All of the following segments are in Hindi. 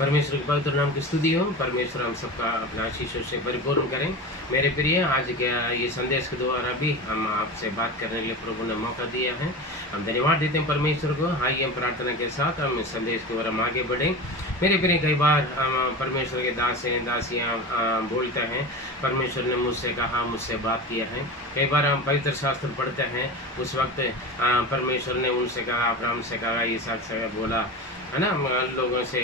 परमेश्वर के पवित्र नाम की स्तुति हो। परमेश्वर हम सबका अपना आशीषों से परिपूर्ण करें। मेरे प्रिय, आज के ये संदेश के द्वारा भी हम आपसे बात करने के लिए प्रभु ने मौका दिया है। हम धन्यवाद देते हैं परमेश्वर को। आइए हम प्रार्थना के साथ हम इस संदेश के द्वारा हम आगे बढ़ें। मेरे प्रिय, कई बार हम परमेश्वर के दास हैं, दासियाँ बोलते हैं परमेश्वर ने मुझसे कहा, मुझसे बात किया है। कई बार हम पवित्र शास्त्र पढ़ते हैं, उस वक्त परमेश्वर ने उनसे कहा, अब्राहम से कहा, इसहाक से बोला, है ना। लोगों से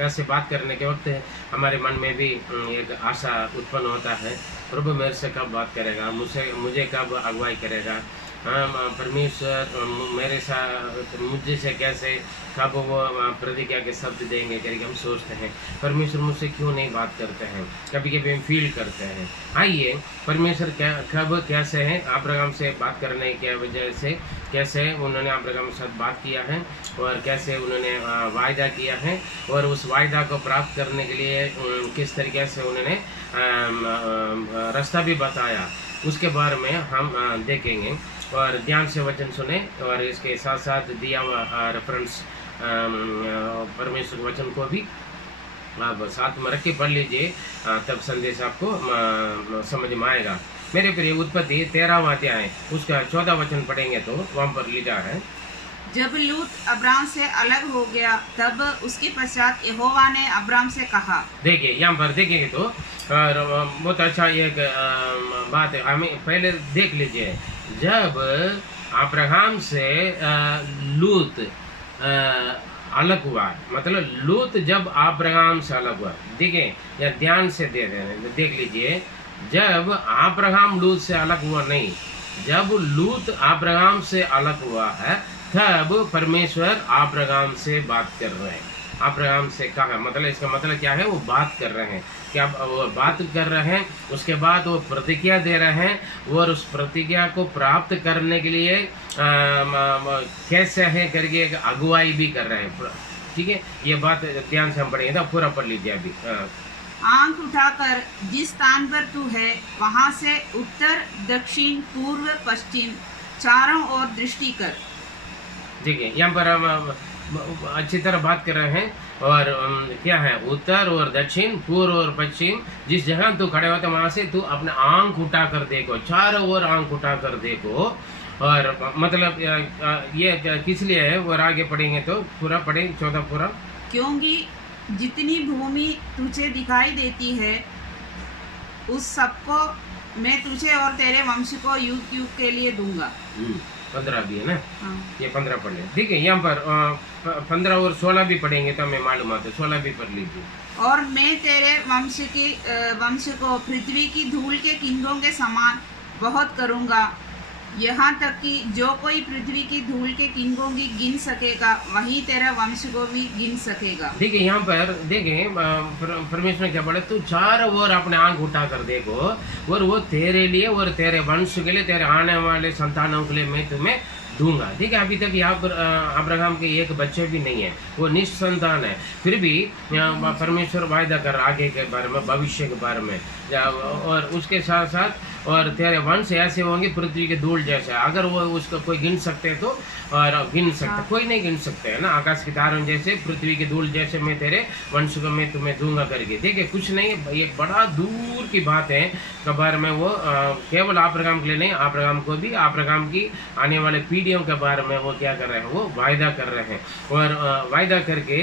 ऐसे बात करने के वक्त हमारे मन में भी एक आशा उत्पन्न होता है, प्रभु मेरे से कब बात करेगा, मुझे कब अगुवाई करेगा। परमेश्वर मेरे साथ मुझे से कैसे कब वो प्रतिज्ञा के शब्द देंगे करके हम सोचते हैं। परमेश्वर मुझसे क्यों नहीं बात करते हैं, कभी कभी हम फील करते हैं। आइए, परमेश्वर कब कैसे हैं अब्राहम से बात करने की वजह से, कैसे उन्होंने अब्राहम के साथ बात किया है और कैसे उन्होंने वायदा किया है और उस वायदा को प्राप्त करने के लिए किस तरीके से उन्होंने रास्ता भी बताया, उसके बारे में हम देखेंगे और ध्यान से वचन सुने और इसके साथ साथ दिया हुआ रेफरेंस परमेश्वर के वचन को भी आप साथ में रख के पढ़ लीजिए, तब संदेश आपको समझ में आएगा। मेरे प्रिय, उत्पत्ति 13वां अध्याय उसका 14 वचन पढ़ेंगे तो वहाँ पर लिखा है, जब लूत अब्राम से अलग हो गया तब उसके पश्चात यहोवा ने अब्राम से कहा। देखिए, यहाँ पर देखेंगे तो बहुत अच्छा एक बात है, हमें पहले देख लीजिए। जब अब्राहम से लूत अलग हुआ, मतलब लूत जब अब्राहम से अलग हुआ, देखिए या ध्यान से देख लीजिए। जब अब्राहम लूत से अलग हुआ नहीं, जब लूत अब्राहम से अलग हुआ है तब परमेश्वर अब्राहम से बात कर रहे हैं। अब्राहम से कहा, मतलब इसका मतलब क्या है, वो बात कर रहे हैं। क्या वो बात कर रहे हैं, उसके बाद वो प्रतिज्ञा दे रहे हैं और उस प्रतिज्ञा को प्राप्त करने के लिए कैसे है करके एक अगुवाई भी कर रहे हैं। ठीक है, ये बात ध्यान से हम पढ़ेंगे तो पूरा पढ़ लीजिए अभी। आंख उठाकर जिस स्थान पर तू है वहां से उत्तर, दक्षिण, पूर्व, पश्चिम चारों ओर दृष्टि कर। देखिए, यहाँ पर हम अच्छी तरह बात कर रहे हैं और क्या है, उत्तर और दक्षिण, पूर्व और पश्चिम, जिस जगह तू खड़े होते वहां से तू अपने आंख उठा कर देखो, चारों ओर आंख उठा कर देखो। और मतलब ये किस लिए है और आगे पढ़ेंगे तो पूरा पढ़े 14 पूरा। क्योंकि जितनी भूमि तुझे दिखाई देती है उस सबको मैं तुझे और तेरे वंश को युग युग के लिए दूंगा। 15 भी है ना। हाँ। ये 15 पढ़ ले। ठीक है, यहाँ पर 15 और 16 भी पढ़ेंगे तो हमें मालूम आता है। 16 भी पढ़ लीजिए। और मैं तेरे वंश को पृथ्वी की धूल के किंगों के समान बहुत करूंगा, यहाँ तक कि जो कोई पृथ्वी की धूल के किंगों की गिन सकेगा वही तेरा वंश को भी गिन सकेगा। देखिए, यहाँ पर देखें परमेश्वर ने क्या बोला, तू चारों ओर अपने आंख उठा कर देखो और वो तेरे लिए और तेरे वंश के लिए, तेरे आने वाले संतानों के लिए मैं तुम्हें दूंगा। ठीक है, अभी तक यहाँ पर अब्राहम के एक बच्चे भी नहीं है, वो निसंतान है, फिर भी परमेश्वर वायदा कर आगे के बारे में, भविष्य के बारे में, और उसके साथ साथ और तेरे वंश ऐसे होंगे पृथ्वी के धूल जैसे। अगर वो उसको कोई गिन सकते तो और गिन सकते, हाँ। कोई नहीं गिन सकते है ना। आकाश के तारों जैसे, पृथ्वी के धूल जैसे मैं तेरे वंश को मैं तुम्हें दूंगा करके। देखिए, कुछ नहीं, एक बड़ा दूर की बात है के बारे में वो केवल अब्राहम के लिए नहीं, अब्राहम को भी, अब्राहम की आने वाले पीढ़ियों के बारे में वो क्या कर रहे हैं, वो वायदा कर रहे हैं और वायदा करके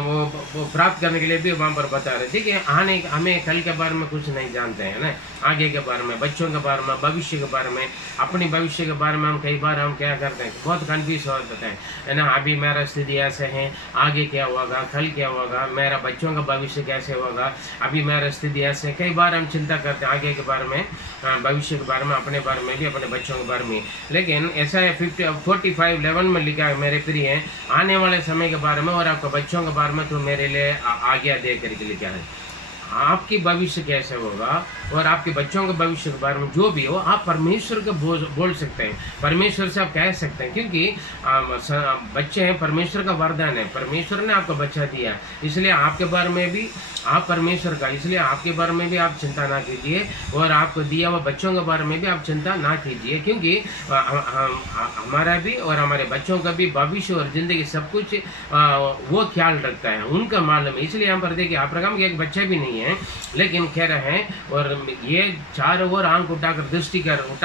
वो प्राप्त करने के लिए भी वहाँ पर बता रहे। ठीक है, हमें कल के बारे में कुछ नहीं जानते हैं ना, आगे के बारे में, बच्चों के बारे में, भविष्य के बारे में, अपने भविष्य के बारे में हम कई बार हम क्या करते हैं, बहुत कंफ्यूज हो जाते हैं, है ना। अभी मेरा स्थिति ऐसे है, आगे क्या होगा, कल क्या होगा, मेरा बच्चों का भविष्य कैसे होगा, अभी मेरा स्थिति ऐसे। कई बार हम चिंता करते हैं आगे के बारे में, भविष्य के बारे में, अपने बारे में भी, अपने बच्चों के बारे में। लेकिन ऐसा है 45:11 में लिखा है, मेरे प्रिय, आने वाले समय के बारे में और आपके बच्चों के बारे में तो मेरे लिए आज्ञा दे करके लिखा है। आपकी भविष्य कैसे होगा और आपके बच्चों के भविष्य के बारे में जो भी हो, आप परमेश्वर को बोल सकते हैं, परमेश्वर से आप कह सकते हैं, क्योंकि बच्चे हैं, परमेश्वर का वरदान है, परमेश्वर ने आपको बच्चा दिया, इसलिए आपके बारे में भी आप परमेश्वर का, इसलिए आपके बारे में भी आप चिंता ना कीजिए और आपको दिया हुआ बच्चों के बारे में भी आप चिंता ना कीजिए, क्योंकि हमारा भी और हमारे बच्चों का भी भविष्य और जिंदगी सब कुछ वो ख्याल रखता है, उनका मालूम है। इसलिए यहाँ पर देखिए अब्राहम के एक बच्चा भी नहीं है, लेकिन कह रहे हैं और ये चारों ओर आंख उठा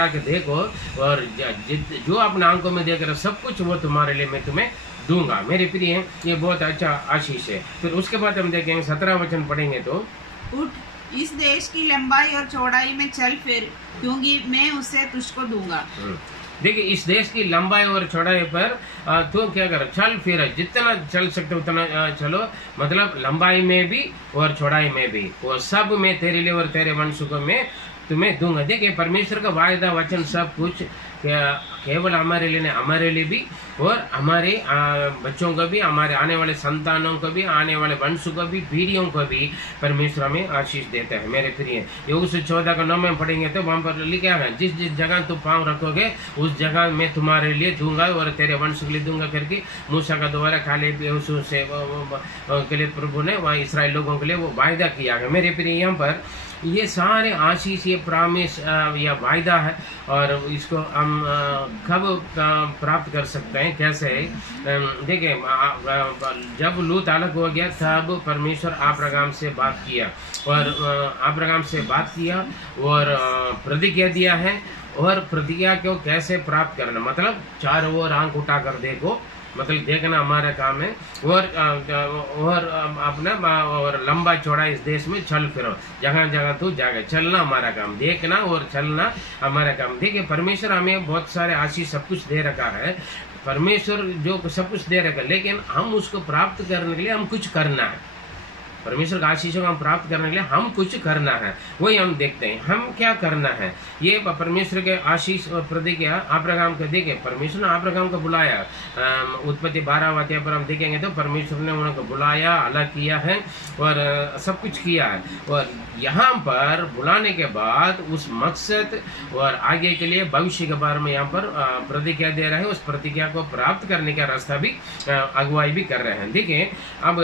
के देखो और जो अपने आंखों में देख रहे सब कुछ वो तुम्हारे लिए मैं तुम्हें दूंगा। मेरे प्रिय हैं, ये बहुत अच्छा आशीष है। फिर उसके बाद हम देखेंगे 17 वचन पढ़ेंगे तो, उठ, इस देश की लंबाई और चौड़ाई में चल फिर, क्योंकि मैं उसे तुझको दूंगा। देखिए इस देश की लंबाई और चौड़ाई पर तो क्या कर, चल फिर, जितना चल सकते उतना चलो, मतलब लंबाई में भी और चौड़ाई में भी, वो सब मैं तेरे लिए और तेरे वंश को मैं तुम्हें दूंगा। देखिए परमेश्वर का वायदा वचन सब कुछ केवल हमारे लिए नहीं, हमारे लिए भी और हमारे बच्चों को भी, हमारे आने वाले संतानों को भी, आने वाले वंश को भी, पीढ़ियों को भी परमेश्वर हमें आशीष देता है। मेरे प्रिय, योग 14 का 9 में पढ़ेंगे तो वहां पर लिखा है, जिस जिस जगह तुम पाँव रखोगे उस जगह मैं तुम्हारे लिए दूंगा और तेरे वंश के लिए दूंगा करके मूसा का द्वारा खाले से के लिए प्रभु ने वहाँ इसराइल लोगों के लिए वो वायदा किया है। मेरे प्रिय, यहाँ पर ये सारे आशीष, ये प्रॉमिस या वायदा है और इसको हम कब प्राप्त कर सकते हैं, कैसे? देखिए जब लूत अलग हो गया तब परमेश्वर अब्राहम से बात किया और अब्राहम से बात किया और प्रतिज्ञा दिया है, और प्रतिज्ञा को कैसे प्राप्त करना, मतलब चारों ओर आंख उठा कर देखो, मतलब देखना हमारा काम है, और अपना और लंबा चौड़ा इस देश में चल फिरो, जगह जगह तो जाके चलना हमारा काम, देखना और चलना हमारा काम। देखिए परमेश्वर हमें बहुत सारे आशीष सब कुछ दे रखा है, परमेश्वर जो सब कुछ दे रखा है, लेकिन हम उसको प्राप्त करने के लिए हम कुछ करना है। परमेश्वर का आशीषों को हम प्राप्त करने के लिए हम कुछ करना है, वही हम देखते हैं हम क्या करना है। ये परमेश्वर के आशीष और प्रतिज्ञा अब्राहम को देखे, परमेश्वर ने अब्राहम को बुलाया, उत्पत्ति 12 अध्याय पर हम देखेंगे तो परमेश्वर ने उनको बुलाया, अलग किया है और सब कुछ किया है, और यहाँ पर बुलाने के बाद उस मकसद और आगे के लिए भविष्य के बारे में यहाँ पर प्रतिज्ञा दे रहे हैं, उस प्रतिज्ञा को प्राप्त करने का रास्ता भी अगुवाई भी कर रहे हैं। देखिए अब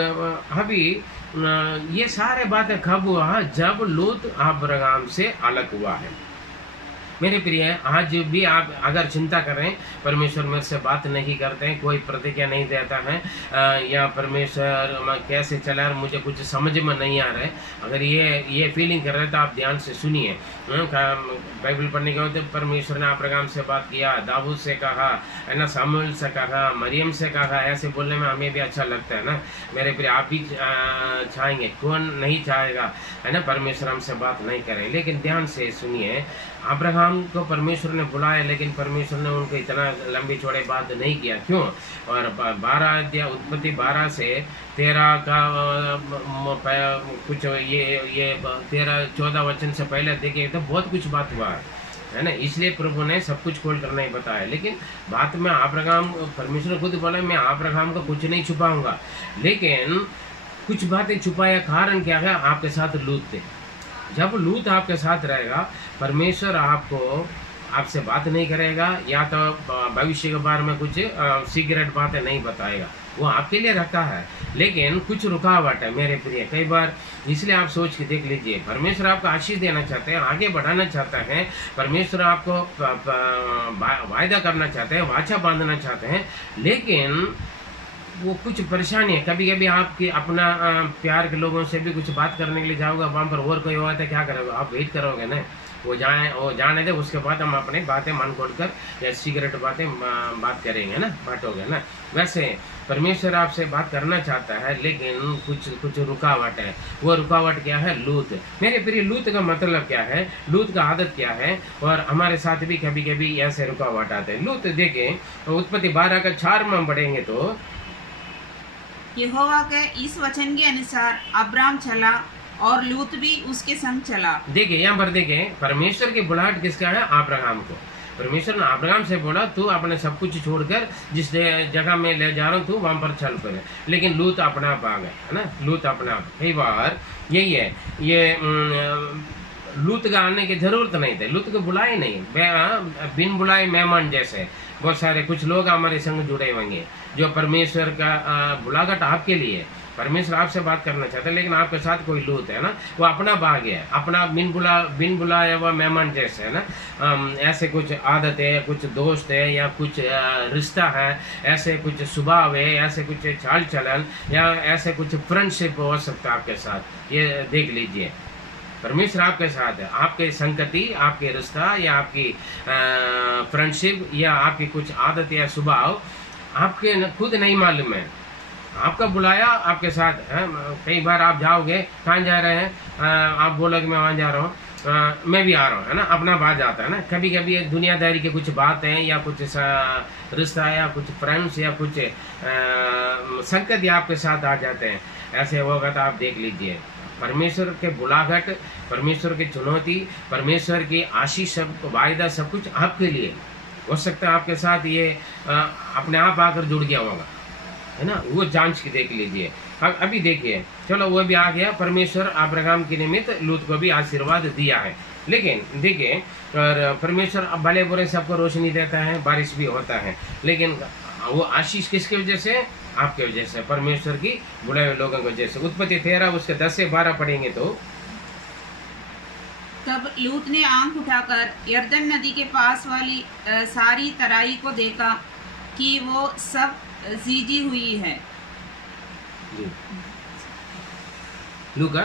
अभी ये सारे बातें कब हुआ, जब लूत अब्राहम से अलग हुआ है। मेरे प्रिय, आज भी आप अगर चिंता करें परमेश्वर मेरे से बात नहीं करते हैं, कोई प्रतिज्ञा नहीं देता है, या परमेश्वर कैसे चला मुझे कुछ समझ में नहीं आ रहा है, अगर ये फीलिंग कर रहे तो आप ध्यान से सुनिए। बाइबल पढ़ने के बाद परमेश्वर ने अब्राहम से बात किया, दाऊद से कहा है ना, सामुएल से कहा, मरियम से कहा, ऐसे बोलने में हमें भी अच्छा लगता है ना। मेरे प्रिय, आप भी चाहेंगे, कौन नहीं चाहेगा है ना, परमेश्वर हमसे बात नहीं करे। लेकिन ध्यान से सुनिए, अब्राहम को परमेश्वर ने बुलाया, लेकिन परमेश्वर ने उनको इतना लंबी चौड़े बात नहीं किया। क्यों? और 12 अध्याय उत्पत्ति 12 से 13 का कुछ ये 13-14 वचन से पहले देखिए तो बहुत कुछ बात हुआ है ना, इसलिए प्रभु ने सब कुछ खोल कर नहीं बताया। लेकिन बात में अब्राहम, परमेश्वर ने खुद बोला मैं अब्राहम को कुछ नहीं छुपाऊंगा, लेकिन कुछ बातें छुपाया। कारण क्या है? आपके साथ लूत थे। जब लूत आपके साथ रहेगा, परमेश्वर आपसे बात नहीं करेगा, या तो भविष्य के बारे में कुछ सीक्रेट बातें नहीं बताएगा, वो आपके लिए रखा है, लेकिन कुछ रुकावट है। मेरे प्रिय, कई बार इसलिए आप सोच के देख लीजिए, परमेश्वर आपको आशीष देना चाहते हैं, आगे बढ़ाना चाहता है, परमेश्वर आपको वायदा करना चाहते हैं, वाचा बांधना चाहते हैं, लेकिन वो कुछ परेशानी है। कभी कभी आपके अपना प्यार के लोगों से भी कुछ बात करने के लिए जाओगे, वहाँ पर और कोई होगा तो क्या करोगे? आप वेट करोगे ना, वो जाने दे, उसके बाद हम अपनी बातें मन खोलकर या सीक्रेट बातें बात करेंगे ना, बांटोगे ना। वैसे परमेश्वर आपसे बात करना चाहता है, लेकिन कुछ रुकावट है। वो रुकावट क्या है? लूत। मेरे प्रिय, लूत का मतलब क्या है, लूत का आदत क्या है, और हमारे साथ भी कभी कभी ऐसे रुकावट आते हैं। लूत देखें, उत्पत्ति 12 का 4 में हम पढ़ेंगे तो, यहोवा के इस वचन के अनुसार अब्राम चला और लूत भी उसके संग चला। देखिए यहाँ पर देखें, परमेश्वर की बुलाहट किसका है? अब्राहम को। परमेश्वर ने अब्राहम से बोला तू अपने सब कुछ छोड़कर जिस जगह में ले जा रहा हूँ तू वहां पर चल पड़े, लेकिन लूत अपने आप आ गए, है ना। लूत अपने आप, कई बार यही है, ये लूत का आने की जरूरत नहीं थी, लूत को बुलाए नहीं, बिन बुलाए मेहमान जैसे बहुत सारे कुछ लोग हमारे संग जुड़े होंगे जो परमेश्वर का बुलाहट आपके लिए, परमेश्वर आपसे बात करना चाहते हैं, लेकिन आपके साथ कोई लूत है ना, वो अपना भाग गया, अपना बिन बुलाया हुआ मेहमान जैसे, है ना। ऐसे कुछ आदत है, कुछ दोस्त है, या कुछ रिश्ता है, ऐसे कुछ स्वभाव है, ऐसे कुछ चाल चलन, या ऐसे कुछ फ्रेंडशिप हो सकता है आपके साथ। ये देख लीजिए, परमेश्वर आपके साथ है, आपके संगति, आपके रिश्ता, या आपकी फ्रेंडशिप, या आपकी कुछ आदत या स्वभाव आपके खुद नहीं मालूम है, आपका बुलाया आपके साथ है। कई बार आप जाओगे, कहाँ जा रहे हैं, आप बोलोगे मैं वहाँ जा रहा हूँ, मैं भी आ रहा हूँ, है ना, अपना बात जाता है ना। कभी कभी दुनियादारी की कुछ बातें या कुछ रिश्ता या कुछ फ्रेंड्स या कुछ संगति आपके साथ आ जाते हैं, ऐसे होगा तो आप देख लीजिए। परमेश्वर के बुलाहट, परमेश्वर की चुनौती, परमेश्वर की आशीष, सब वायदा, सब कुछ आपके लिए हो सकता है। आपके साथ ये अपने आप आकर जुड़ गया होगा, है ना, वो जांच के देख लीजिए। अब अभी देखिए, चलो वो भी आ गया, परमेश्वर अब्राहम के निमित्त लूत को भी आशीर्वाद दिया है। लेकिन देखिए, और परमेश्वर अब भले बुरे सबको रोशनी देता है, बारिश भी होता है, लेकिन वो आशीष किसकी वजह से, आपके वजह से, परमेश्वर की बुलाए हुए लोगों की वजह से। उत्पत्ति 13 उसके 10 से 12 पढ़ेंगे तो, तब लूत ने आंख उठाकर यरदन नदी के पास वाली सारी तराई को देखा कि वो सब सीजी हुई है। लूका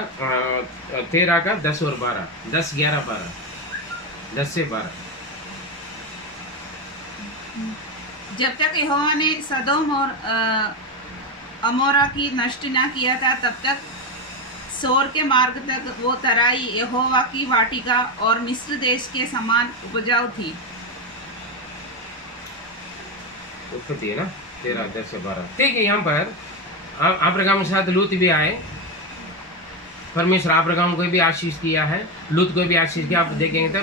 13 का 10 और 12, 10, 11, 12, 10 से 12। जब तक यहोवा ने सदोम और अमोरा की नष्ट न किया था, तब तक सोर के मार्ग तक वो तराई यहोवा की वाटिका और मिस्र देश के समान उपजाऊ थी। उत्पत्ति है ना 13, 10 से 12। ठीक है, यहाँ पर अब्राहम के साथ लूत भी आए, परमेश्वर अब्राहम को भी आशीष किया है, लूत को भी आशीष किया। आप देखेंगे तो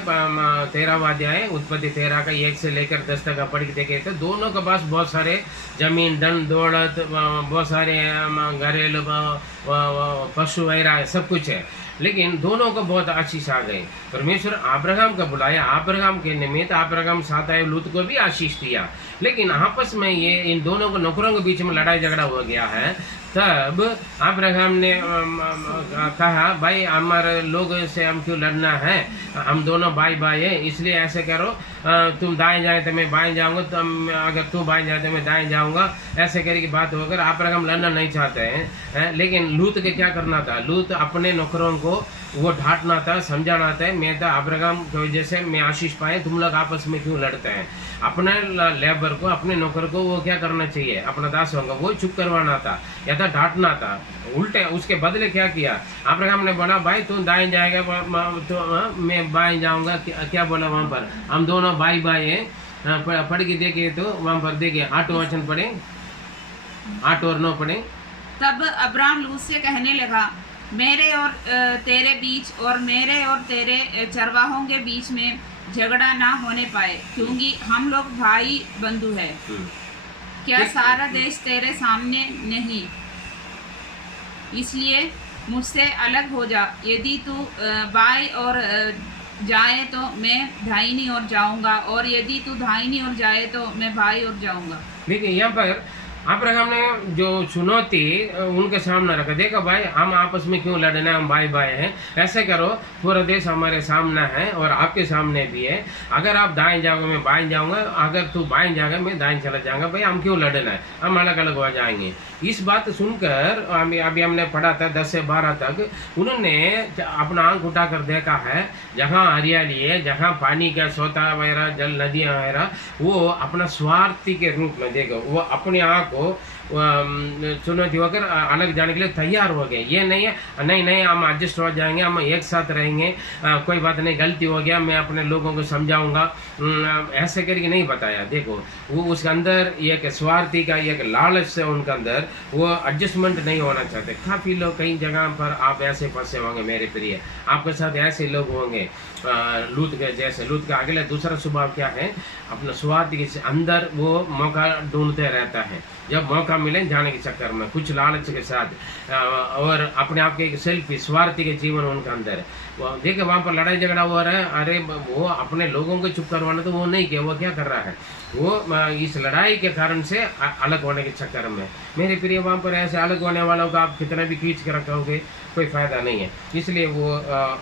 13वां अध्याय उत्पत्ति 13 का 1 से लेकर 10 तक पढ़ के देखेंगे तो दोनों के पास बहुत सारे जमीन, धन दौलत, बहुत सारे घरेलू पशु वगैरह सब कुछ है, लेकिन दोनों को बहुत आशीष आ गई। परमेश्वर अब्राहम का बुलाया, अब्राहम के निमित्त अब्राहम साथ आए लूत को भी आशीष दिया, लेकिन आपस में ये इन दोनों को नौकरों के बीच में लड़ाई झगड़ा हो गया है। तब अब्राहम ने कहा, भाई हमारे लोग से हम क्यों लड़ना है, हम दोनों भाई भाई है, इसलिए ऐसे करो, तुम दाएं जाए तो मैं बाएं जाऊंगा, तुम अगर तू बाएं जाए तो मैं दाएं जाऊंगा, ऐसे करके बात होकर अब्राहम लड़ना नहीं चाहते हैं। लेकिन लूत के क्या करना था, लूत अपने नौकरों को वो डांटना था, समझाना था, मैं तो अब्राहम की वजह से मैं आशीष पाए, तुम लोग आपस में क्यों लड़ते हैं। अपने लेबर को, अपने नौकर को वो क्या करना चाहिए, अपना दास होगा वो चुप करवाना था या था डांटना था। उल्टे उसके बदले क्या किया, अब्राहम ने बोला भाई तू दाएं जाएगा तो मैं बाएं जाऊंगा, क्या बोला वहां पर, हम दोनों भाई भाई हैं। पढ़ के देखिए तो वहां पर देखिए 8 वचन पढ़े, 8 और 9 पढ़े। तब अब्राहम लूत से कहने लगा, मेरे और तेरे बीच और मेरे और तेरे चरवाहों के बीच में झगड़ा ना होने पाए, क्योंकि हम लोग भाई बंधु है। क्या सारा देश तेरे सामने नहीं, इसलिए मुझसे अलग हो जा। यदि तू बाएं और जाए तो मैं दाहिनी ओर जाऊंगा, और यदि तू दाहिनी ओर जाए तो मैं बाईं ओर जाऊंगा। देखिए यहाँ पर अब्राहम ने जो चुनौती उनके सामने रखा, देखो भाई हम आपस में क्यों लड़ना, हम भाई भाई हैं, ऐसे करो, पूरा देश हमारे सामने है और आपके सामने भी है, अगर आप दाएं जाओगे मैं बाएं जाऊंगा, अगर तू बाएं जाएगा मैं दाएं चला जाऊंगा, भाई हम क्यों लड़ना है, हम अलग अलग हो जाएंगे। इस बात सुनकर अभी हमने पढ़ा था 10 से 12 तक, उन्होंने अपना आंख उठाकर देखा है, जहाँ हरियाली है, जहाँ पानी का सोता वगैरह, जल, नदियां वगैरह, वो अपना स्वार्थी के रूप में देखो, वो अपने आप को चुनौती होकर अलग जाने के लिए तैयार हो गए। ये नहीं है नहीं नहीं हम एडजस्ट हो जाएंगे, हम एक साथ रहेंगे, कोई बात नहीं, गलती हो गया, मैं अपने लोगों को समझाऊंगा, ऐसे करके नहीं बताया। देखो वो उसके अंदर एक स्वार्थी का एक लालच से उनके अंदर वो एडजस्टमेंट नहीं होना चाहते। काफी लोग कई जगह पर आप ऐसे फंसे होंगे मेरे प्रिय, आपके साथ ऐसे लोग होंगे लूत के जैसे। लूत का अगला दूसरा स्वभाव क्या है, अपना स्वार्थ के अंदर वो मौका ढूंढते रहता है, जब मौका मिले जाने के चक्कर में कुछ लालच के साथ और अपने आप के एक सेल्फी स्वार्थी के जीवन उनके अंदर। देखिए वहां पर लड़ाई झगड़ा हो रहा है, अरे वो अपने लोगों को चुप करवाना तो वो नहीं किया, वो क्या कर रहा है, वो इस लड़ाई के कारण से अलग होने के चक्कर में। मेरे प्रिय वहां पर ऐसे अलग होने वालों का आप कितना भी खींच के रखोगे कोई फायदा नहीं है। इसलिए वो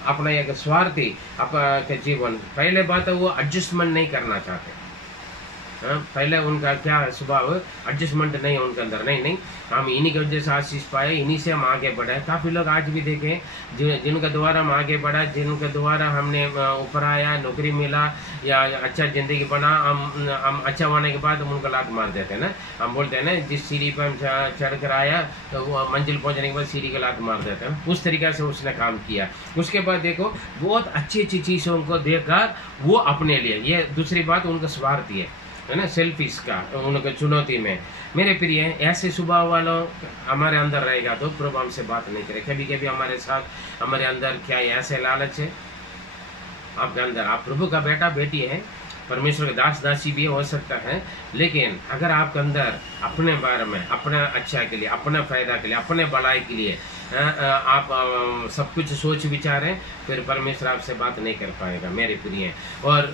अपना एक स्वार्थी के जीवन, पहले बात है वो एडजस्टमेंट नहीं करना चाहते। पहले उनका क्या स्वभाव, एडजस्टमेंट नहीं उनके अंदर, नहीं हम इन्हीं की वजह से आशीष पाए, इन्हीं से हम आगे बढ़े। काफ़ी लोग आज भी देखें जिनके द्वारा हम आगे बढ़ा, जिनके द्वारा हमने ऊपर आया, नौकरी मिला या अच्छा ज़िंदगी बना, हम अच्छा होने के बाद हम उनको लात मार देते हैं ना। हम बोलते हैं ना जिस सीढ़ी पर हम चढ़ कर आया तो वो मंजिल पहुंचने के बाद सीढ़ी की लात मार देते हैं, उस तरीक़े से उसने काम किया। उसके बाद देखो बहुत अच्छी अच्छी चीज़ों को देखकर वो अपने लिए, ये दूसरी बात उनका स्वार्थी है ना, सेल्फिश का उनके चुनौती में। मेरे प्रिय ऐसे स्वभाव वालों हमारे अंदर रहेगा तो प्रभु हमसे बात नहीं करे। कभी कभी हमारे साथ हमारे अंदर क्या ऐसे लालच है आपके अंदर, आप प्रभु का बेटा बेटी है, परमेश्वर के दास दासी भी हो सकता है, लेकिन अगर आपके अंदर अपने बारे में, अपने अच्छा के लिए, अपने फायदा के लिए, अपने भलाई के लिए आप सब कुछ सोच विचारें, फिर परमेश्वर आपसे बात नहीं कर पाएगा मेरे प्रिय। और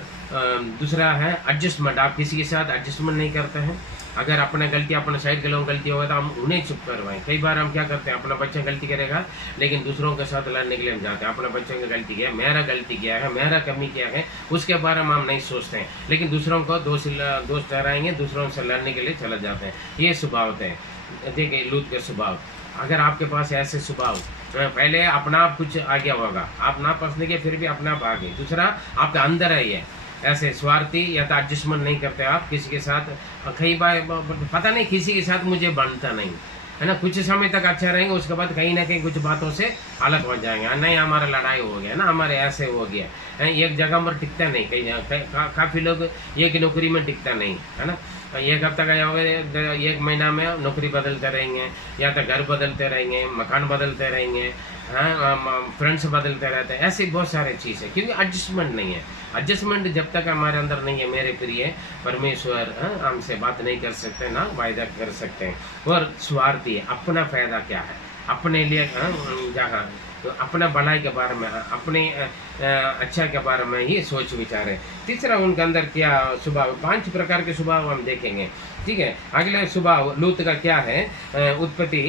दूसरा है एडजस्टमेंट, आप किसी के साथ एडजस्टमेंट नहीं करते हैं। अगर अपने गलती अपने साइड के लोगों गलती होगा तो हम उन्हें चुप करवाएं। कई बार हम क्या करते हैं, अपना बच्चा गलती करेगा लेकिन दूसरों के साथ लड़ने के लिए हम जाते हैं। अपने बच्चों की गलती किया, मेरा गलती किया है, मेरा कमी किया है, उसके बारे में हम नहीं सोचते हैं, लेकिन दूसरों को दोस्त ठहराएंगे, दूसरों से लड़ने के लिए चले जाते हैं। ये स्वभाव है। देखिए लूत के स्वभाव, अगर आपके पास ऐसे स्वभाव, पहले अपना आप कुछ आगे होगा, आप ना पसंद के फिर भी अपना आप आगे। दूसरा आपके अंदर है ये ऐसे स्वार्थी या तो एडजस्टमेंट नहीं करते आप किसी के साथ। कई बार पता नहीं किसी के साथ मुझे बनता नहीं है ना, कुछ समय तक अच्छा रहेंगे, उसके बाद कहीं ना कहीं कुछ बातों से अलग हो जाएंगे, नहीं हमारा लड़ाई हो गया ना, हमारे ऐसे हो गया, एक जगह पर टिकता नहीं। कहीं काफ़ी लोग एक नौकरी में टिकता नहीं है ना, एक हफ्ता का होगा, एक महीना में नौकरी बदलते रहेंगे, या तो घर बदलते रहेंगे, मकान बदलते रहेंगे, फ्रेंड्स बदलते रहते हैं, ऐसी बहुत सारी चीज़ें, क्योंकि एडजस्टमेंट नहीं है। एडजस्टमेंट जब तक हमारे अंदर नहीं है मेरे प्रिय, परमेश्वर हमसे बात नहीं कर सकते, ना वायदा कर सकते हैं। और स्वार्थी, अपना फायदा क्या है, अपने लिए जहाँ तो अपना भलाई के बारे में, अपने अच्छा के बारे में ही सोच विचार है। तीसरा उनके अंदर क्या स्वभाव, 5 प्रकार के स्वभाव हम देखेंगे, ठीक है। अगले स्वभाव लूत का क्या है, उत्पत्ति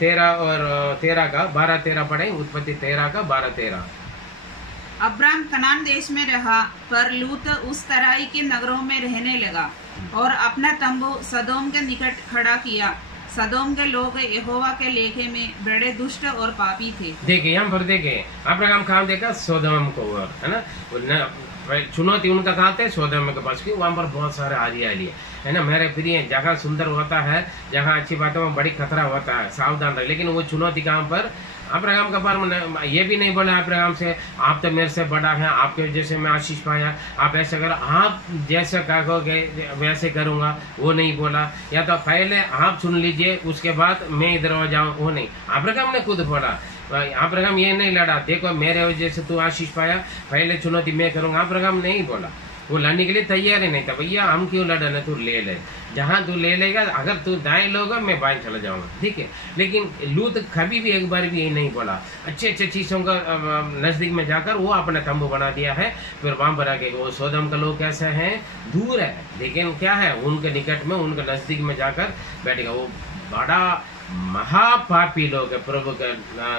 13 और 13 का 12-13 पढ़े, उत्पत्ति 13 का 12-13। अब्राम कनान देश में रहा, पर लूत उस तराई के नगरों में रहने लगा और अपना तंबू सदोम के निकट खड़ा किया। सदोम के लोग यहोवा के लेखे में बड़े दुष्ट और पापी थे। देखिए यहाँ पर देखिए अब्राहम कहाँ देखा, सदोम को, है ना, चुनौती उनका कहा थे सदोम के पास, क्यों वहाँ पर बहुत सारे हरियाली है ना। मेरे प्रिय जगह सुंदर होता है, जहाँ अच्छी बातों में बड़ी खतरा होता है, सावधान रहे। लेकिन वो चुनौती कहाँ पर, अब्राहम का बार ये भी नहीं बोला अब्राहम से आप तो मेरे से बड़ा है, आपके जैसे मैं आशीष पाया, आप ऐसा करो, आप जैसा कहोगे वैसे करूँगा, वो नहीं बोला। या तो पहले आप सुन लीजिए उसके बाद मैं इधर हो जाऊँ, वो नहीं, अब्राहम ने खुद बोला। अब्राहम ये नहीं लड़ा, देखो मेरे वजह से तू आशीष पाया, पहले चुनौती मैं करूँगा, अब्राहम नहीं बोला। वो लड़ने के लिए तैयार ही नहीं था, भैया हम क्यों लड़ना, तू ले ले, जहाँ तू ले लेगा, अगर तू दाएं लोगा मैं बाएं चला जाऊंगा, ठीक है। लेकिन लूत कभी भी एक बार भी यही नहीं बोला, अच्छे अच्छे चीज़ों का नज़दीक में जाकर वो अपना तंबू बना दिया है, फिर वहाँ पर आके वो सोदम का लोग कैसे हैं, दूर है, लेकिन क्या है उनके निकट में, उनके नज़दीक में जाकर बैठेगा। वो बड़ा महापापी लोग है प्रभु के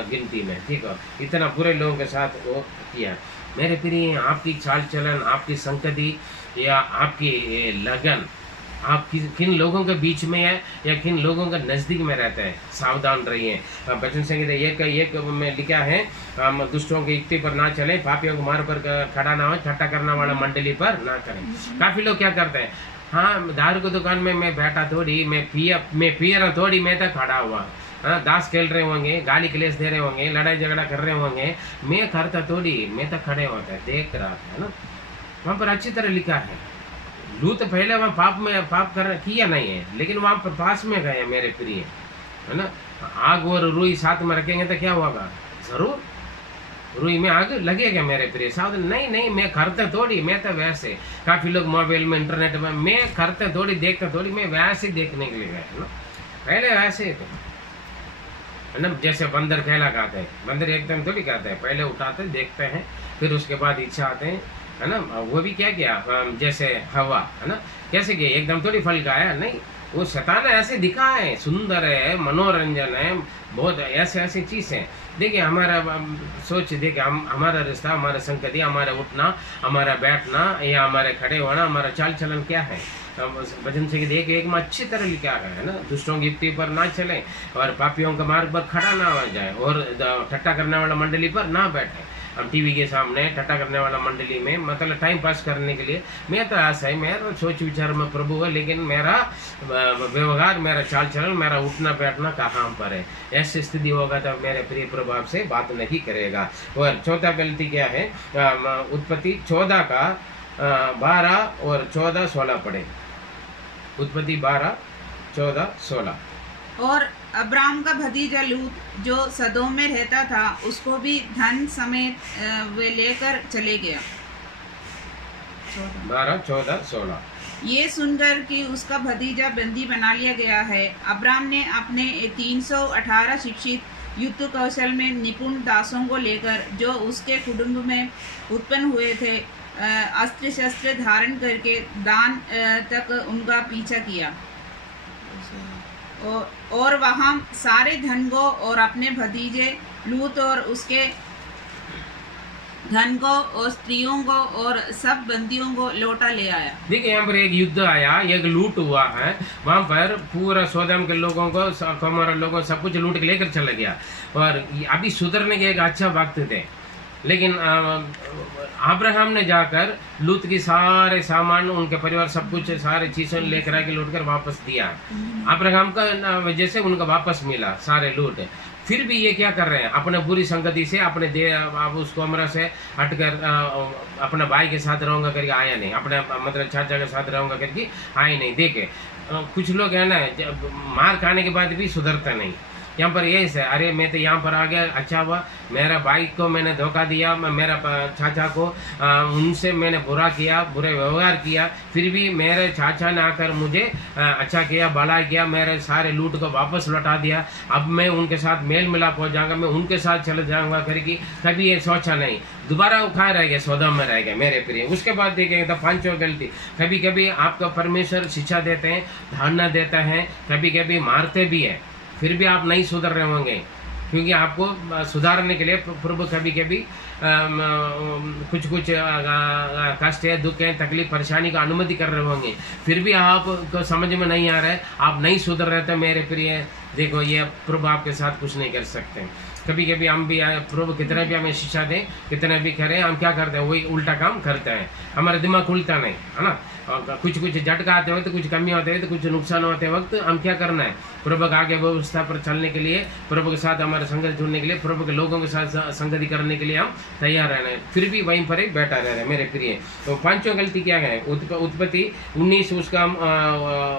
गिनती में, ठीक है, इतना बुरे लोगों के साथ वो किया। मेरे प्रिय आपकी चाल चलन, आपकी संगति या आपकी लगन, आप किन लोगों के बीच में है या किन लोगों के नज़दीक में रहते हैं, सावधान रहिए। वचन संहिता 1 में लिखा है, हम दुष्टों की युक्ति पर ना चले, पापियों को मार्ग पर खड़ा ना हो, ठट्टा करने वाला मंडली पर ना करें। काफ़ी लोग क्या करते हैं, हाँ, दारू की दुकान में मैं बैठा थोड़ी, मैं पी रहा थोड़ी, मैं तो खड़ा हुआ। हाँ, दास खेल रहे होंगे, गाली कलेश दे रहे होंगे, लड़ाई झगड़ा कर रहे होंगे, मैं करता थोड़ी, मैं तो खड़े होता देख रहा था ना। वहाँ पर अच्छी तरह लिखा है। लूत पहले वहाँ पाप किया नहीं है, लेकिन वहाँ पर पास में गए मेरे प्रिय, है ना। आग और रुई साथ में रखेंगे तो क्या होगा? जरूर रुई में आग लगेगा मेरे प्रिय। साथ नहीं, मैं करते थोड़ी, मैं तो वैसे। काफी लोग मोबाइल में, इंटरनेट में, मैं करते थोड़ी, देखते थोड़ी, मैं वैसे देखने के लिए गया ना। पहले वैसे थे, है ना। जैसे बंदर खेला खाते हैं, बंदर एकदम थोड़ी खाते हैं, पहले उठाते देखते हैं, फिर उसके बाद इच्छा आते हैं, है ना। वो भी क्या किया, जैसे हवा, है ना, कैसे किया, एकदम थोड़ी फल खाया नहीं। वो शैतान ऐसे दिखा है, सुंदर है, मनोरंजन है, बहुत ऐसे चीज है। देखिए हमारा सोच, देखिए हमारा रिश्ता, हमारा संगति, हमारा उठना, हमारा बैठना या हमारे खड़े होना, हमारा चाल चलन क्या है। भजन से देख एक में अच्छी तरह लिखा है ना। दुष्टों की युक्ति पर ना चले और पापियों के मार्ग पर खड़ा ना हो जाए और ठट्टा करने वाला मंडली पर ना बैठे। हम टीवी के सामने ठट्टा करने वाला मंडली में मतलब टाइम पास करने के लिए, मैं तो ऐसा है, मेरा सोच विचार में प्रभु है, लेकिन मेरा व्यवहार, मेरा चाल चलन, मेरा उठना बैठना कहाँ पर है। ऐसी स्थिति होगा तो मेरे प्रिय प्रभु आपसे बात नहीं करेगा। और चौथा गलती क्या है, उत्पत्ति 14 का 12 और 14, 16 पढ़े। उत्पत्ति 12, 14, 16। और अब्राम का भतीजा लूत जो सदोम में रहता था, उसको भी धन समेत वे लेकर चले गया। 12, 14, 16। ये सुनकर कि उसका भतीजा बंदी बना लिया गया है, अब्राम ने अपने 318 शिक्षित युद्ध कौशल में निपुण दासों को लेकर, जो उसके कुटुंब में उत्पन्न हुए थे, अस्त्र शस्त्र धारण करके दान तक उनका पीछा किया और वहां सारे धन को और अपने भतीजे लूत और उसके धन को और स्त्रियों को और सब बंदियों को लौटा ले आया। देखिए यहाँ पर एक युद्ध आया, एक लूट हुआ है। वहां पर पूरा सोदम के लोगों को, कमोरा लोगों सब कुछ लूट के लेकर चला गया। और अभी सुधरने के एक अच्छा वक्त थे, लेकिन अब्राहम ने जाकर लूत की सारे सामान, उनके परिवार सब कुछ, सारे चीजें लेकर आके लूट कर वापस दिया। अब्राहम का वजह से उनका वापस मिला सारे लूट। फिर भी ये क्या कर रहे हैं, अपने बुरी संगति से, अपने उस कमरा से हटकर अपने भाई के साथ रहूंगा करके आया नहीं, अपने मतलब चाचा के साथ रहूंगा करके आए नहीं। देखे कुछ लोग है ना, मार खाने के बाद भी सुधरता नहीं। यहाँ पर ये है, अरे मैं तो यहाँ पर आ गया, अच्छा हुआ, मेरा भाई को मैंने धोखा दिया, मेरा चाचा को उनसे मैंने बुरा किया, बुरे व्यवहार किया, फिर भी मेरे चाचा ने आकर मुझे अच्छा किया, भला किया, मेरे सारे लूट को वापस लौटा दिया। अब मैं उनके साथ मेल मिलाप हो जाऊंगा, मैं उनके साथ चले जाऊंगा करके कभी ये सोचा नहीं। दोबारा उठा रह गया, सौदम में रह गया मेरे प्रिय। उसके बाद देखेंगे तो पांचों गलती, कभी कभी आपका परमेश्वर शिक्षा देते हैं, धारणा देता है, कभी कभी मारते भी है, फिर भी आप नहीं सुधर रहे होंगे, क्योंकि आपको सुधारने के लिए प्रभु कभी कभी कुछ कष्ट है, दुख है, तकलीफ, परेशानी का अनुमति कर रहे होंगे, फिर भी आपको समझ में नहीं आ रहा है, आप नहीं सुधर रहे थे मेरे प्रिय। देखो ये प्रभु आपके साथ कुछ नहीं कर सकते। कभी कभी हम भी प्रभु कितना भी हमें शिक्षा दें, कितना भी करें, हम क्या करते हैं, वही उल्टा काम करते हैं, हमारा दिमाग खुलता नहीं, है ना। और कुछ झटका आते वक्त, कुछ कमी होते वक्त, कुछ नुकसान होते वक्त हम क्या करना है, प्रभु के आगे व्यवस्था पर चलने के लिए, प्रभु के साथ हमारे संगति जुड़ने के लिए, प्रभु के लोगों के साथ संगति करने के लिए हम तैयार रहना है, फिर भी वहीं पर ही बैठा रह रहे हैं मेरे प्रिय। तो पांचों गलती क्या है, उत्पत्ति 19 उसका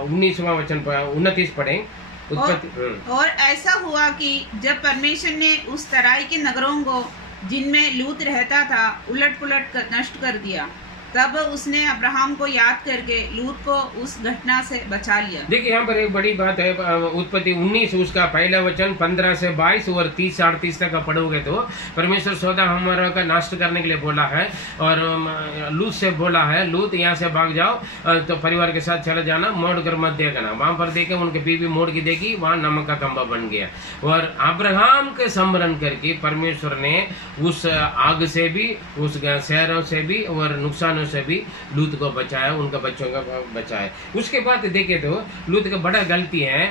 19वां वचन 29 पढ़े। और ऐसा हुआ कि जब परमेश्वर ने उस तराई के नगरों को जिनमें लूत रहता था उलट पुलट कर नष्ट कर दिया, तब उसने अब्राहम को याद करके लूत को उस घटना से बचा लिया। देखिए यहाँ पर एक बड़ी बात है, उत्पत्ति 19 उसका पहला वचन 15 से 22 और 30-38 तक पढ़ोगे तो परमेश्वर सौदा हमारा का नष्ट करने के लिए बोला है और लूत से बोला है, लूत यहाँ से भाग जाओ, तो परिवार के साथ चले जाना, मोड़ कर मत देखना। वहां पर देखे उनके बीवी मोड़ की देखी, वहां नमक का खंबा बन गया। और अब्राहम के स्मरण करके परमेश्वर ने उस आग से भी, उस शहरों से भी और नुकसानों से भी लूत को बचाया, उनका बच्चों का बचाया। उसके बाद देखे तो लूत का बड़ा गलती है,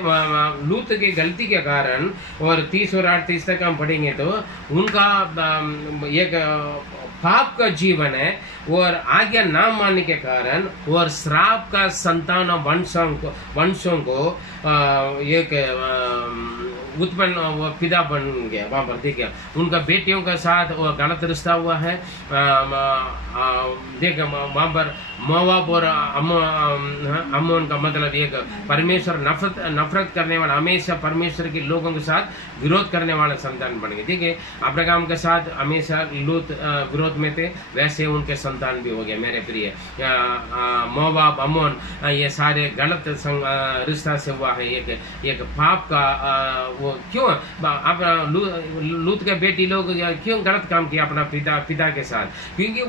लूत की गलती के कारण, और 30 और 38 तक हम पढ़ेंगे तो उनका एक पाप का जीवन है और आज्ञा ना मानने के कारण और श्राप का संतान वंशों को एक उत्पन्न पिता बन गया। वहां पर देखिए उनका बेटियों के साथ वो गलत रिश्ता हुआ है। देखिए वहां पर मोवाब और अम्मोन का मतलब एक परमेश्वर नफरत करने वाला, हमेशा परमेश्वर के लोगों के साथ विरोध करने वाला संतान बन गए। देखिए अब्राहम के साथ हमेशा लूत विरोध में थे, वैसे उनके संतान भी हो गए मेरे प्रिय। मोवाब अम्मोन ये सारे गलत रिश्ता से हुआ है। एक पाप का वो क्यों अब लूत के बेटी लोग क्यों गलत काम किया अपना पिता के साथ, क्योंकि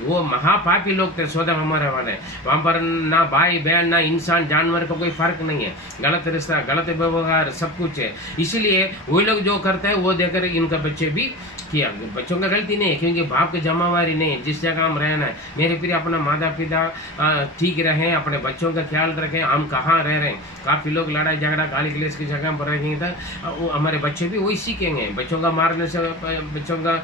वो महापापी लोग थे सोदम हमारे वाले। वहां पर ना भाई बहन ना इंसान जानवर का कोई फर्क नहीं है, गलत रिश्ता गलत व्यवहार सब कुछ है। इसलिए वो लोग जो करते हैं वो देखकर इनका बच्चे भी किया। बच्चों का गलती नहीं है, क्योंकि बाप की जमावारी नहीं है। जिस जगह हम रहना है मेरे प्रिय अपना माता पिता ठीक रहे, अपने बच्चों का ख्याल रखें। हम कहाँ रह रहे हैं, काफी लोग लड़ाई झगड़ा गाली गलौज की जगह पर रहेंगे तो हमारे बच्चे भी वही सीखेंगे। बच्चों का मारने से, बच्चों का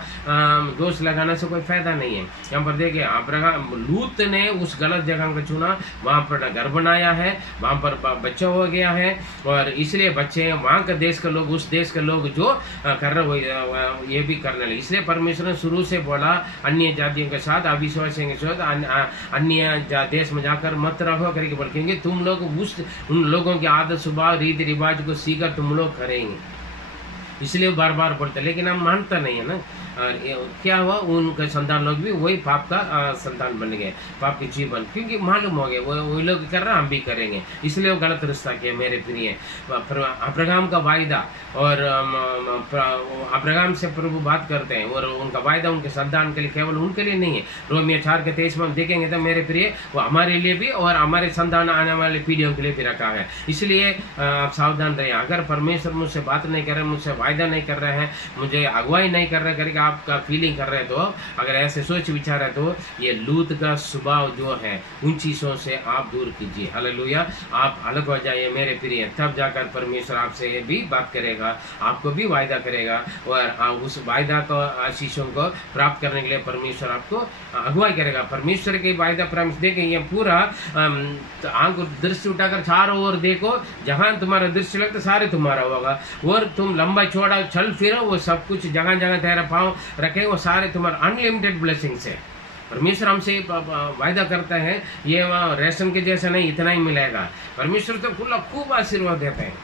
दोष लगाने से कोई फायदा नहीं है। यहाँ पर देखिए अब्राहम लूत ने उस गलत जगह को चुना, वहां पर घर बनाया है, वहां पर बच्चा हो गया है और इसलिए बच्चे वहां के देश के लोग, उस देश के लोग जो कर रहे हो ये भी करने लगे। इसलिए परमेश्वर ने शुरू से बोला अन्य जातियों के साथ, अविश्वासियों के साथ अन्य देश में जाकर मत रहो करके बोल, क्योंकि तुम लोग उन लोगों की आदत स्वभाव रीति रिवाज को सीखकर तुम लोग करेंगे। इसलिए बार बार बोलते, लेकिन हम मानता नहीं है ना। और क्या हुआ, उनके संतान लोग भी वही पाप का संतान बन गए, पाप के जीवन, क्योंकि मालूम हो गया वो लोग कर रहे हम भी करेंगे, इसलिए वो गलत रिश्ता किया मेरे प्रिय। अब्राहम का वायदा और अब्राहम से प्रभु बात करते हैं और उनका वायदा उनके संतान के लिए, केवल उनके लिए नहीं है। रोमियो 4:23 में देखेंगे तो मेरे प्रिय वो हमारे लिए भी और हमारे संतान आने वाले पीढ़ियों के लिए भी रखा है। इसलिए आप सावधान रहिए। अगर परमेश्वर मुझसे बात नहीं कर रहे, मुझसे वायदा नहीं कर रहे हैं, मुझे अगुवाई नहीं कर रहे करके आपका फीलिंग कर रहे, तो अगर ऐसे सोच विचार है तो ये लूत का स्वभाव जो है उन चीजों से आप दूर कीजिए। हालेलुया, आप अलग हो जाइए मेरे प्रिय, तब जाकर परमेश्वर आपसे भी बात करेगा, आपको भी वायदा करेगा और उस वायदा को आशीषों को प्राप्त करने के लिए परमेश्वर आपको अगुवाई करेगा। परमेश्वर के वायदा प्राप्त देखें, ये पूरा आंख दृष्टि उठाकर चारों ओर देखो, जहां तुम्हारा दृष्टि लगता सारे तुम्हारा होगा और तुम लंबा चौड़ा चल फिरो, वो सब कुछ जगह जगह तेरा पाँव रखे, वो सारे तुम्हारे अनलिमिटेड ब्लेसिंग्स है। परमेश्वर हमसे वायदा करता है ये रेशन के जैसा नहीं इतना ही मिलेगा। परमेश्वर तो खुला खूब आशीर्वाद देते हैं,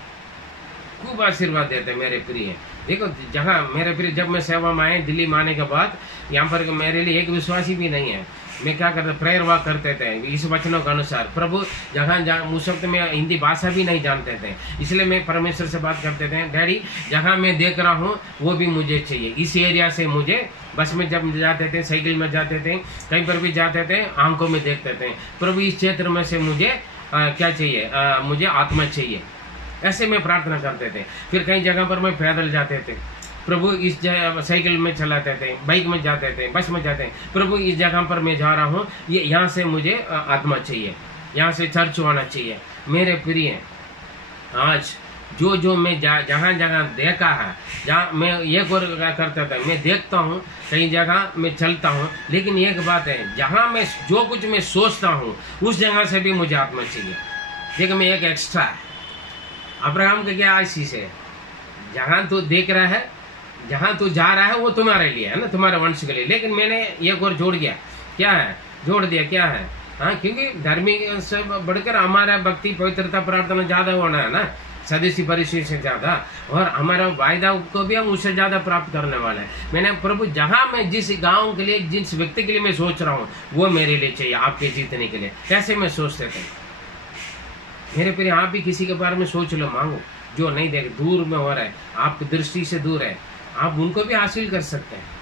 खूब आशीर्वाद देते हैं मेरे प्रिय। देखो जहाँ मेरे प्रिय जब मैं सेवा में आए दिल्ली में आने के बाद, यहाँ पर मेरे लिए एक विश्वासी भी नहीं है। मैं क्या करता, प्रेयर वॉक करते थे इस वचनों के अनुसार। प्रभु जहाँ उस वक्त में हिंदी भाषा भी नहीं जानते थे, इसलिए मैं परमेश्वर से बात करते थे, डैडी जहाँ मैं देख रहा हूँ वो भी मुझे चाहिए, इस एरिया से मुझे। बस में जब जाते थे, साइकिल में जाते थे, कहीं पर भी जाते थे, आंखों में देखते थे, प्रभु इस क्षेत्र में से मुझे क्या चाहिए, मुझे आत्मा चाहिए। ऐसे में प्रार्थना करते थे। फिर कई जगह पर मैं पैदल जाते थे, प्रभु इस साइकिल में चलाते थे, बाइक में जाते थे, बस में जाते हैं, प्रभु इस जगह पर मैं जा रहा हूँ, ये यहाँ से मुझे आत्मा चाहिए, यहाँ से चर्च होना चाहिए। मेरे प्रिय आज जो मैं जहाँ जगह देखा है, जहाँ मैं ये करता था, मैं देखता हूँ कई जगह मैं चलता हूँ, लेकिन एक बात है, जहाँ मैं जो कुछ मैं सोचता हूँ उस जगह से भी मुझे आत्मा चाहिए। देखो मैं एक एक्स्ट्रा, अब्राहम का क्या आशीष है, जहाँ तू देख रहा है, जहाँ तू जा रहा है वो तुम्हारे लिए है ना, तुम्हारे वंश के लिए। लेकिन मैंने एक और जोड़ दिया, क्या है, जोड़ दिया क्या है, हाँ, क्योंकि धार्मिक से बढ़कर हमारा भक्ति पवित्रता प्रार्थना ज्यादा होना है ना, सदस्य परिचय से ज्यादा, और हमारा वायदा को भी हम उससे ज्यादा प्राप्त करने वाले हैं। मैंने प्रभु जहां मैं जिस गांव के लिए, जिस व्यक्ति के लिए मैं सोच रहा हूँ वो मेरे लिए चाहिए, आपके जीतने के लिए। कैसे मैं सोचते थे मेरे प्रिय, आप भी किसी के बारे में सोच लो, मांगो, जो नहीं देख दूर में हो रहा है, आपकी दृष्टि से दूर है, आप उनको भी हासिल कर सकते हैं।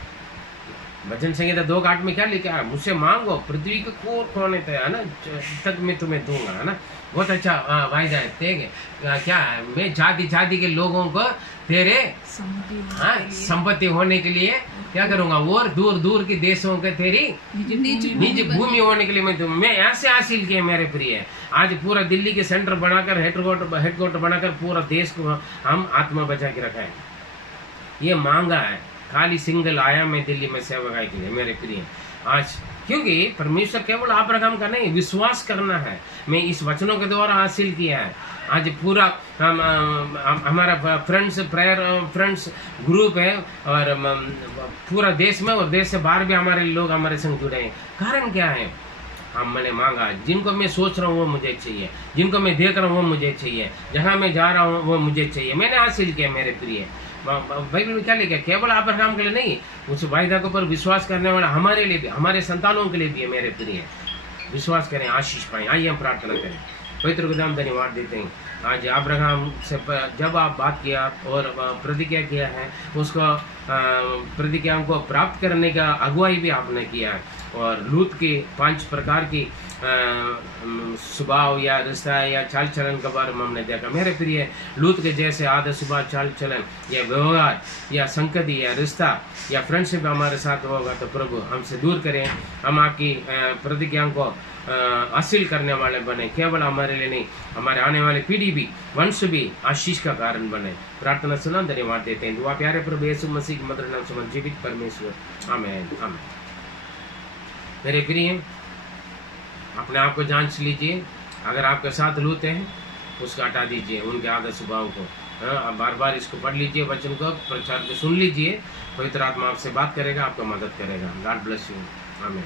भजन संहिता 2:8 में क्या लिखा है, मुझसे मांगो पृथ्वी के कोने तक मैं तुम्हें दूंगा, है ना। बहुत अच्छा वायदा है। ठीक है, क्या है, मैं जाति के लोगों को तेरे संपत्ति होने के लिए क्या करूंगा, और दूर दूर के देशों के तेरी निज भूमि होने के लिए मैं ऐसे हासिल किया मेरे प्रिय। आज पूरा दिल्ली के सेंटर बनाकर, हेडक्वार्टर बनाकर पूरा देश को हम आत्मा बचा के रखा है। ये मांगा है, खाली सिंगल आया मैं दिल्ली में सेवकाई के लिए मेरे प्रिय। आज क्योंकि परमेश्वर केवल अब्राहम का नहीं, विश्वास करना है। मैं इस वचनों के द्वारा हासिल किया है। आज पूरा हमारा फ्रेंड्स ग्रुप है और पूरा देश में और देश से बाहर भी हमारे लोग हमारे संग जुड़े हैं। कारण क्या है? मैंने मांगा, जिनको मैं सोच रहा हूँ वो मुझे चाहिए, जिनको मैं देख रहा हूँ वो मुझे चाहिए, जहाँ मैं जा रहा हूँ वो मुझे चाहिए। मैंने हासिल किया मेरे प्रिय। बाइबल में क्या लिखा? केवल अब्राहम के लिए नहीं, उस वायदा के ऊपर विश्वास करने वाला हमारे लिए भी, हमारे संतानों के लिए भी है मेरे प्रिय। विश्वास करें, आशीष पाएं। आइए हम प्रार्थना करें। पवित्र खुदा हम धन्यवाद देते हैं। आज अब्राहम से जब आप बात किया और प्रतिज्ञा किया है, उसको प्रतिज्ञा को प्राप्त करने का अगुवाई भी आपने किया है। और लूत के 5 प्रकार की स्वभाव या रिश्ता या चाल चलन के बारे में हमने देखा। मेरे प्रिय, लूत के जैसे आदर स्वभाव, चाल चलन या व्यवहार या संगति या रिश्ता या फ्रेंडशिप हमारे साथ होगा तो प्रभु हमसे दूर करें। हम आपकी प्रतिज्ञा को हासिल करने वाले बने, केवल हमारे लिए नहीं, हमारे आने वाले पीढ़ी भी, वंश भी आशीष का कारण बने। प्रार्थना सुना, धन्यवाद देते हैं। दुआ प्यारे प्रभु यीशु मसीह के मधुर नाम से जीवित परमेश्वर, आमीन आमीन। मेरे प्रिय, अपने आप को जांच लीजिए। अगर आपके साथ लूत हैं, उसको हटा दीजिए, उनके आदर स्वभाव को। आप बार बार इसको पढ़ लीजिए, वचन को प्रचार को सुन लीजिए। पवित्र आत्मा आपसे बात करेगा, आपको मदद करेगा। गॉड ब्लेस यू, आमीन।